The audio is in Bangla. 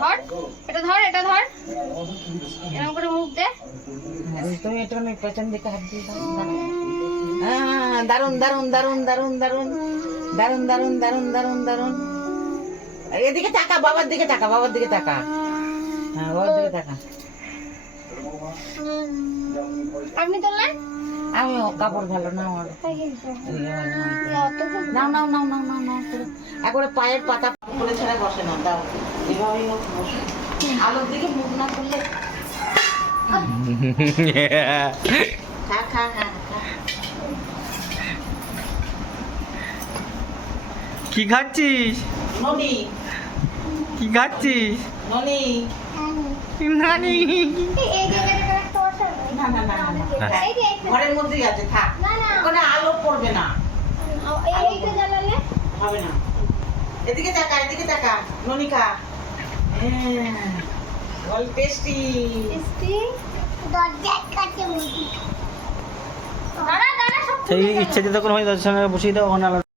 ধর এটা ধর এরকম করে মুখ দে। তুমি একটু পেছন দিকে হাত দিয়ে হ্যাঁ, দারুন দারুন দারুন দারুন দারুন দারুন দারুন দারুন দারুন দারুন। এদিকে তাকা, বাবার দিকে তাকা, বাবার দিকে তাকা। হ্যাঁ, বাবার দিকে তাকা। আপনি তোলেন। আমি কাপড় ভালো না আমার। নাও নাও নাও নাও নাও নাও করে একবারে পায়ের পাতা করে ছেড়ে বসে না, দাও এভাবেই হোক বসে। আলোর দিকে মুখ না করলে খা খা খা খা। কি খাচ্ছিস? ননি কি খাচ্ছিস? ননি নানি না না না না, ঘরের মধ্যেই আছে, থাক। ওখানে আলো পড়বে না, হবে না। এদিকে তাকা, এদিকে তাকা, ননিকা। হ্যাঁ, বল টেস্টি। দাঁড়া সেই ইচ্ছে যতক্ষণ হয় তার সঙ্গে বসিয়ে দাও, ওখানে আলাদা